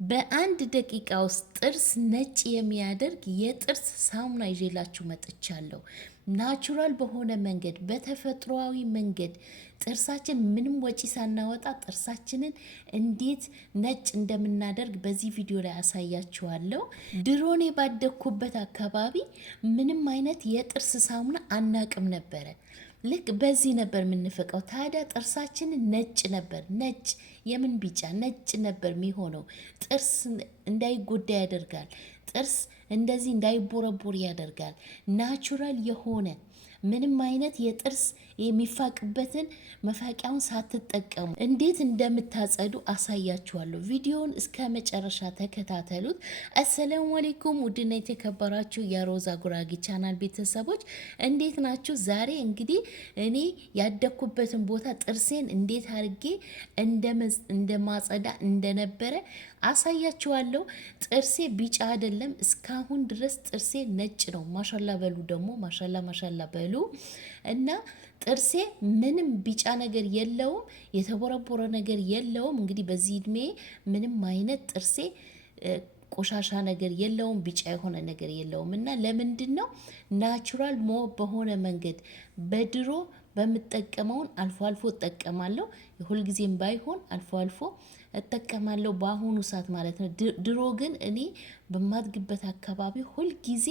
በአንድ ደቂቃ ውስጥ ጥርስ ነጭ የሚያደርግ የጥርስ ሳሙና ይዤላችሁ መጥቻለሁ። ናቹራል በሆነ መንገድ በተፈጥሯዊ መንገድ ጥርሳችን ምንም ወጪ ሳናወጣ ጥርሳችንን እንዴት ነጭ እንደምናደርግ በዚህ ቪዲዮ ላይ አሳያችኋለሁ። ድሮኔ ባደግኩበት አካባቢ ምንም አይነት የጥርስ ሳሙና አናቅም ነበረ። ልክ በዚህ ነበር የምንፈቀው። ታዲያ ጥርሳችንን ነጭ ነበር፣ ነጭ የምን ቢጫ ነጭ ነበር የሚሆነው። ጥርስ እንዳይጎዳ ያደርጋል። ጥርስ እንደዚህ እንዳይቦረቦር ያደርጋል። ናቹራል የሆነ ምንም አይነት የጥርስ የሚፋቅበትን መፋቂያውን ሳትጠቀሙ እንዴት እንደምታጸዱ አሳያችኋለሁ። ቪዲዮውን እስከ መጨረሻ ተከታተሉት። አሰላሙ አለይኩም ውድና የተከበራችሁ የሮዛ ጉራጌ ቻናል ቤተሰቦች እንዴት ናችሁ? ዛሬ እንግዲህ እኔ ያደኩበትን ቦታ ጥርሴን እንዴት አድርጌ እንደማጸዳ እንደነበረ አሳያችኋለሁ። ጥርሴ ቢጫ አይደለም፣ እስካሁን ድረስ ጥርሴ ነጭ ነው። ማሻላ በሉ ደግሞ ማሻላ በሉ እና ጥርሴ ምንም ቢጫ ነገር የለውም፣ የተቦረቦረ ነገር የለውም። እንግዲህ በዚህ እድሜ ምንም አይነት ጥርሴ ቆሻሻ ነገር የለውም፣ ቢጫ የሆነ ነገር የለውም። እና ለምንድን ነው ናቹራል በሆነ መንገድ በድሮ በምጠቀመውን አልፎ አልፎ እጠቀማለሁ። የሁልጊዜም ባይሆን አልፎ አልፎ እጠቀማለሁ፣ በአሁኑ ሰዓት ማለት ነው። ድሮ ግን እኔ በማድግበት አካባቢ ሁልጊዜ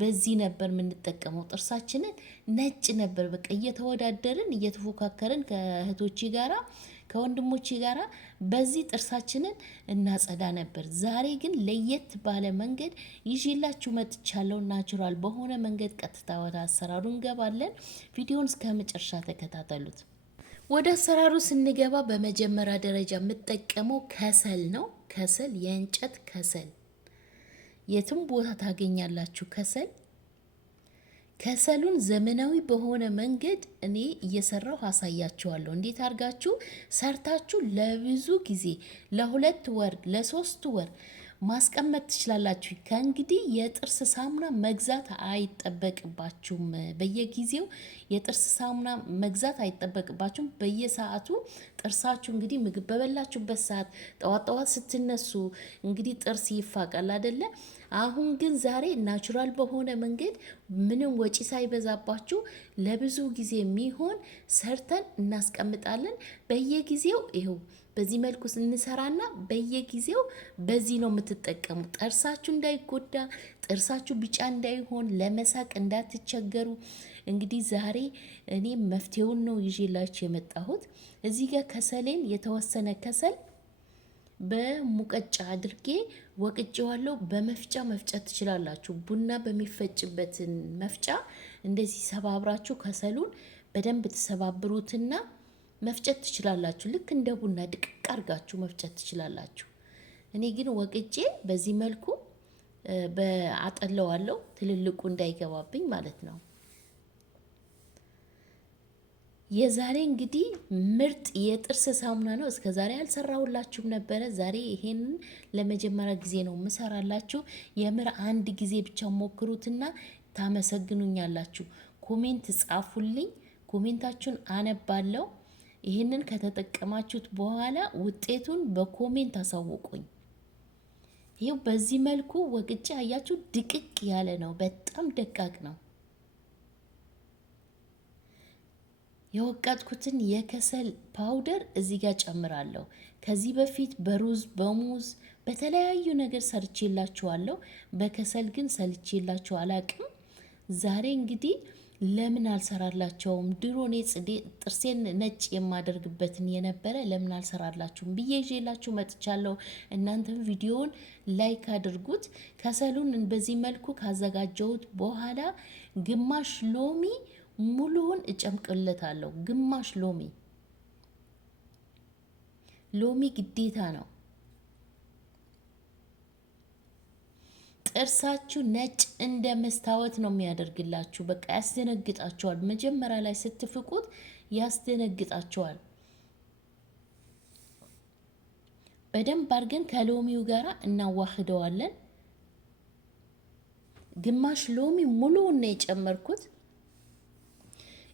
በዚህ ነበር የምንጠቀመው። ጥርሳችንን ነጭ ነበር፣ በቃ እየተወዳደርን እየተፎካከርን ከእህቶቼ ጋራ ከወንድሞቼ ጋራ በዚህ ጥርሳችንን እናጸዳ ነበር። ዛሬ ግን ለየት ባለ መንገድ ይዤላችሁ መጥቻለሁ። ናቹራል በሆነ መንገድ ቀጥታ ወደ አሰራሩ እንገባለን። ቪዲዮውን እስከ መጨረሻ ተከታተሉት። ወደ አሰራሩ ስንገባ በመጀመሪያ ደረጃ የምጠቀመው ከሰል ነው። ከሰል፣ የእንጨት ከሰል የትም ቦታ ታገኛላችሁ። ከሰሉን ዘመናዊ በሆነ መንገድ እኔ እየሰራሁ አሳያችኋለሁ። እንዴት አድርጋችሁ ሰርታችሁ ለብዙ ጊዜ ለ2 ወር ለ3 ወር ማስቀመጥ ትችላላችሁ። ከእንግዲህ የጥርስ ሳሙና መግዛት አይጠበቅባችሁም። በየጊዜው የጥርስ ሳሙና መግዛት አይጠበቅባችሁም። በየሰዓቱ ጥርሳችሁ እንግዲህ ምግብ በበላችሁበት ሰዓት ጠዋት ስትነሱ እንግዲህ ጥርስ ይፋቃል አይደለ? አሁን ግን ዛሬ ናቹራል በሆነ መንገድ ምንም ወጪ ሳይበዛባችሁ ለብዙ ጊዜ የሚሆን ሰርተን እናስቀምጣለን። በየጊዜው ይኸው በዚህ መልኩ እንሰራና በየጊዜው በዚህ ነው የምትጠቀሙ። ጥርሳችሁ እንዳይጎዳ፣ ጥርሳችሁ ቢጫ እንዳይሆን፣ ለመሳቅ እንዳትቸገሩ። እንግዲህ ዛሬ እኔ መፍትሄውን ነው ይዤላችሁ የመጣሁት። እዚህ ጋር ከሰሌን የተወሰነ ከሰል በሙቀጫ አድርጌ ወቅጬዋለሁ። በመፍጫ መፍጨት ትችላላችሁ። ቡና በሚፈጭበትን መፍጫ እንደዚህ ሰባብራችሁ ከሰሉን በደንብ ተሰባብሩትና መፍጨት ትችላላችሁ። ልክ እንደ ቡና ድቅቅ አድርጋችሁ መፍጨት ትችላላችሁ። እኔ ግን ወቅጬ በዚህ መልኩ በአጠለዋለሁ፣ ትልልቁ እንዳይገባብኝ ማለት ነው። የዛሬ እንግዲህ ምርጥ የጥርስ ሳሙና ነው። እስከ ዛሬ አልሰራሁላችሁም ነበረ። ዛሬ ይሄንን ለመጀመሪያ ጊዜ ነው የምሰራላችሁ። የምር አንድ ጊዜ ብቻ ሞክሩትና ታመሰግኑኛላችሁ። ኮሜንት ጻፉልኝ፣ ኮሜንታችሁን አነባለሁ። ይህንን ከተጠቀማችሁት በኋላ ውጤቱን በኮሜንት አሳውቁኝ። ይኸው በዚህ መልኩ ወቅጬ አያችሁ፣ ድቅቅ ያለ ነው፣ በጣም ደቃቅ ነው። የወቀጥኩትን የከሰል ፓውደር እዚህ ጋር ጨምራለሁ። ከዚህ በፊት በሩዝ በሙዝ በተለያዩ ነገር ሰርቼላችኋለሁ። በከሰል ግን ሰርቼላችሁ አላቅም። ዛሬ እንግዲህ ለምን አልሰራላቸውም? ድሮ እኔ ጥርሴን ነጭ የማደርግበትን የነበረ ለምን አልሰራላችሁም ብዬ ይዤላችሁ መጥቻለሁ። እናንተም ቪዲዮውን ላይክ አድርጉት። ከሰሉን በዚህ መልኩ ካዘጋጀሁት በኋላ ግማሽ ሎሚ ሙሉውን እጨምቅለታለሁ። ግማሽ ሎሚ ግዴታ ነው። ጥርሳችሁ ነጭ እንደ መስታወት ነው የሚያደርግላችሁ። በቃ ያስደነግጣችኋል። መጀመሪያ ላይ ስትፍቁት ያስደነግጣችኋል። በደንብ አድርገን ከሎሚው ጋር እናዋህደዋለን። ግማሽ ሎሚ ሙሉውን ነው የጨመርኩት።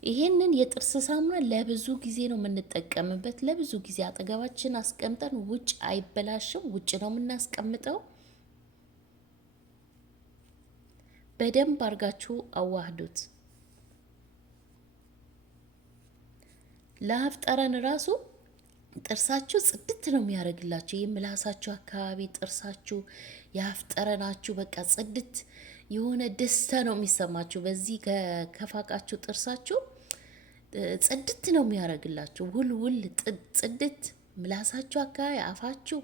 ይሄንን የጥርስ ሳሙና ለብዙ ጊዜ ነው የምንጠቀምበት። ለብዙ ጊዜ አጠገባችን አስቀምጠን ውጭ አይበላሽም። ውጭ ነው የምናስቀምጠው። በደንብ አርጋችሁ አዋህዱት። ለአፍ ጠረን ራሱ ጥርሳችሁ ጽድት ነው የሚያደርግላችሁ። የምላሳችሁ አካባቢ ጥርሳችሁ፣ የአፍ ጠረናችሁ በቃ ጽድት የሆነ ደስታ ነው የሚሰማችሁ። በዚህ ከፋቃችሁ ጥርሳችሁ ጽድት ነው የሚያደርግላችሁ። ውል ጽድት ምላሳችሁ አካባቢ አፋችሁ።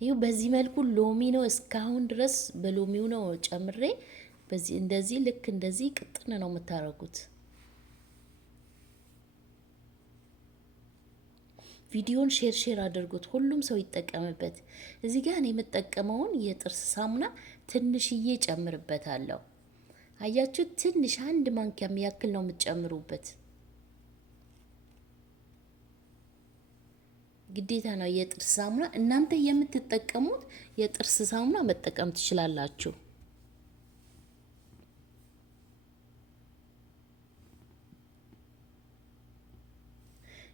ይህ በዚህ መልኩ ሎሚ ነው እስካሁን ድረስ በሎሚው ነው ጨምሬ በዚህ እንደዚህ ልክ እንደዚህ ቅጥን ነው የምታረጉት። ቪዲዮን ሼር አድርጉት፣ ሁሉም ሰው ይጠቀምበት። እዚህ ጋር እኔ የምጠቀመውን የጥርስ ሳሙና ትንሽዬ ጨምርበታለሁ። አያችሁ፣ ትንሽ አንድ ማንኪያ የሚያክል ነው የምትጨምሩበት። ግዴታ ነው የጥርስ ሳሙና። እናንተ የምትጠቀሙት የጥርስ ሳሙና መጠቀም ትችላላችሁ።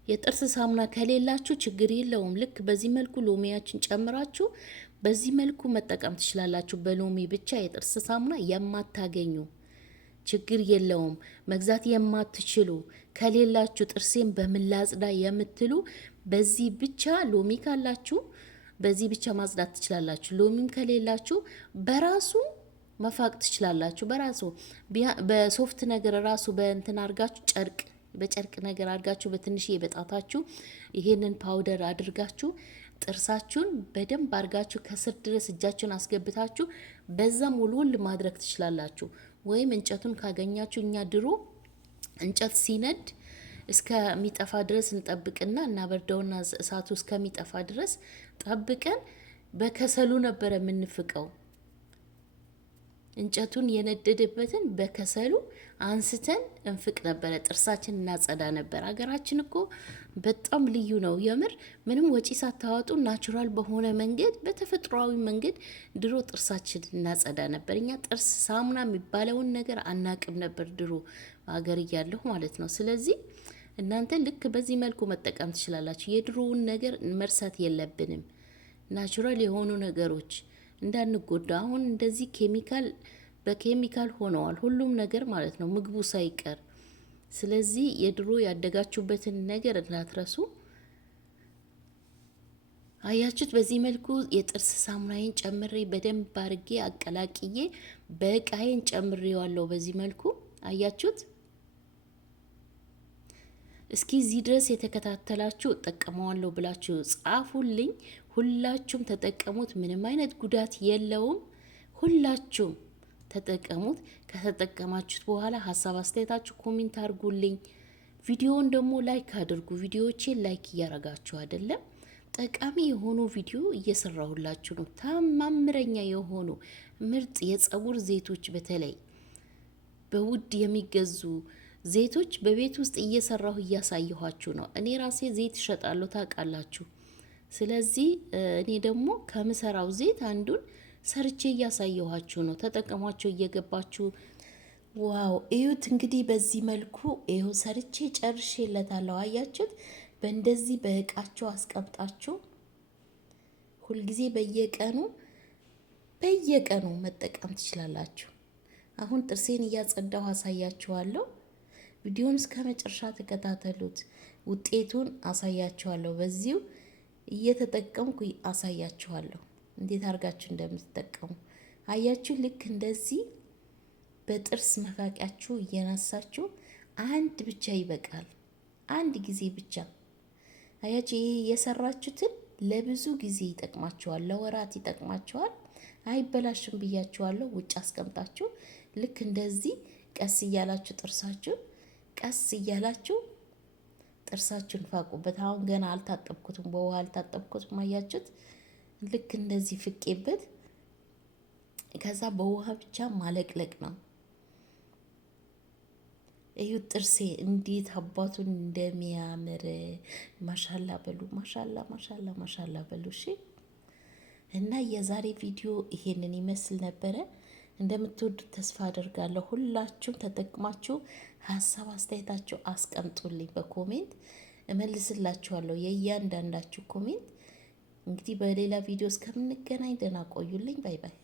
የጥርስ ሳሙና ከሌላችሁ ችግር የለውም። ልክ በዚህ መልኩ ሎሚያችን ጨምራችሁ በዚህ መልኩ መጠቀም ትችላላችሁ። በሎሚ ብቻ የጥርስ ሳሙና የማታገኙ ችግር የለውም። መግዛት የማትችሉ ከሌላችሁ ጥርሴን በምን ላጽዳ የምትሉ በዚህ ብቻ ሎሚ ካላችሁ በዚህ ብቻ ማጽዳት ትችላላችሁ። ሎሚም ከሌላችሁ በራሱ መፋቅ ትችላላችሁ። በራሱ በሶፍት ነገር ራሱ በእንትን አድርጋችሁ በጨርቅ ነገር አድርጋችሁ በትንሽዬ በጣታችሁ ይሄንን ፓውደር አድርጋችሁ ጥርሳችሁን በደንብ አድርጋችሁ ከስር ድረስ እጃችሁን አስገብታችሁ በዛም ውልውል ማድረግ ትችላላችሁ። ወይም እንጨቱን ካገኛችሁ እኛ ድሮ እንጨት ሲነድ እስከሚጠፋ ድረስ እንጠብቅና እናበርደውና እሳቱ እስከሚጠፋ ድረስ ጠብቀን በከሰሉ ነበረ የምንፍቀው። እንጨቱን የነደደበትን በከሰሉ አንስተን እንፍቅ ነበረ። ጥርሳችን እናጸዳ ነበር። ሀገራችን እኮ በጣም ልዩ ነው። የምር ምንም ወጪ ሳታወጡ ናቹራል በሆነ መንገድ በተፈጥሯዊ መንገድ ድሮ ጥርሳችን እናጸዳ ነበር። እኛ ጥርስ ሳሙና የሚባለውን ነገር አናቅም ነበር ድሮ ሀገር እያለሁ ማለት ነው። ስለዚህ እናንተ ልክ በዚህ መልኩ መጠቀም ትችላላችሁ። የድሮውን ነገር መርሳት የለብንም። ናቹራል የሆኑ ነገሮች እንዳንጎዳ። አሁን እንደዚህ በኬሚካል ሆነዋል ሁሉም ነገር ማለት ነው፣ ምግቡ ሳይቀር። ስለዚህ የድሮ ያደጋችሁበትን ነገር እንዳትረሱ። አያችሁት? በዚህ መልኩ የጥርስ ሳሙናዬን ጨምሬ በደንብ አርጌ አቀላቅዬ በእቃዬን ጨምሬዋለሁ። በዚህ መልኩ አያችሁት? እስኪ እዚህ ድረስ የተከታተላችሁ እጠቀመዋለሁ ብላችሁ ጻፉልኝ። ሁላችሁም ተጠቀሙት። ምንም አይነት ጉዳት የለውም። ሁላችሁም ተጠቀሙት። ከተጠቀማችሁት በኋላ ሀሳብ አስተያየታችሁ ኮሜንት አድርጉልኝ። ቪዲዮውን ደግሞ ላይክ አድርጉ። ቪዲዮዎቼን ላይክ እያረጋችሁ አይደለም? ጠቃሚ የሆኑ ቪዲዮ እየሰራሁላችሁ ነው። ታማምረኛ የሆኑ ምርጥ የጸጉር ዘይቶች፣ በተለይ በውድ የሚገዙ ዘይቶች በቤት ውስጥ እየሰራሁ እያሳየኋችሁ ነው። እኔ ራሴ ዘይት እሸጣለሁ ታውቃላችሁ። ስለዚህ እኔ ደግሞ ከምሰራው ዘይት አንዱን ሰርቼ እያሳየኋችሁ ነው። ተጠቀሟቸው እየገባችሁ። ዋው እዩት እንግዲህ በዚህ መልኩ ይኸው ሰርቼ ጨርሼለታለሁ። አያችሁት? በእንደዚህ በእቃችሁ አስቀምጣችሁ ሁልጊዜ በየቀኑ መጠቀም ትችላላችሁ። አሁን ጥርሴን እያጸዳሁ አሳያችኋለሁ። ቪዲዮን እስከ መጨረሻ ተከታተሉት። ውጤቱን አሳያችኋለሁ። በዚሁ እየተጠቀምኩ አሳያችኋለሁ እንዴት አድርጋችሁ እንደምትጠቀሙ። አያችሁ? ልክ እንደዚህ በጥርስ መፋቂያችሁ እየነሳችሁ አንድ ብቻ ይበቃል። አንድ ጊዜ ብቻ አያችሁ? ይሄ የሰራችሁትን ለብዙ ጊዜ ይጠቅማችኋል፣ ለወራት ይጠቅማችኋል። አይበላሽም ብያችኋለሁ። ውጭ አስቀምጣችሁ ልክ እንደዚህ ቀስ እያላችሁ ቀስ እያላችሁ ጥርሳችሁን ፋቁበት። አሁን ገና አልታጠብኩትም፣ በውሃ አልታጠብኩትም። አያችሁት? ልክ እንደዚህ ፍቄበት ከዛ በውሃ ብቻ ማለቅለቅ ነው። እዩ ጥርሴ እንዴት አባቱን እንደሚያምር። ማሻላ በሉ፣ ማሻላ በሉ። እሺ። እና የዛሬ ቪዲዮ ይሄንን ይመስል ነበረ። እንደምትወዱት ተስፋ አደርጋለሁ። ሁላችሁም ተጠቅማችሁ ሀሳብ አስተያየታችሁ አስቀምጡልኝ በኮሜንት እመልስላችኋለሁ የእያንዳንዳችሁ ኮሜንት። እንግዲህ በሌላ ቪዲዮ እስከምንገናኝ ደህና ቆዩልኝ። ባይ ባይ።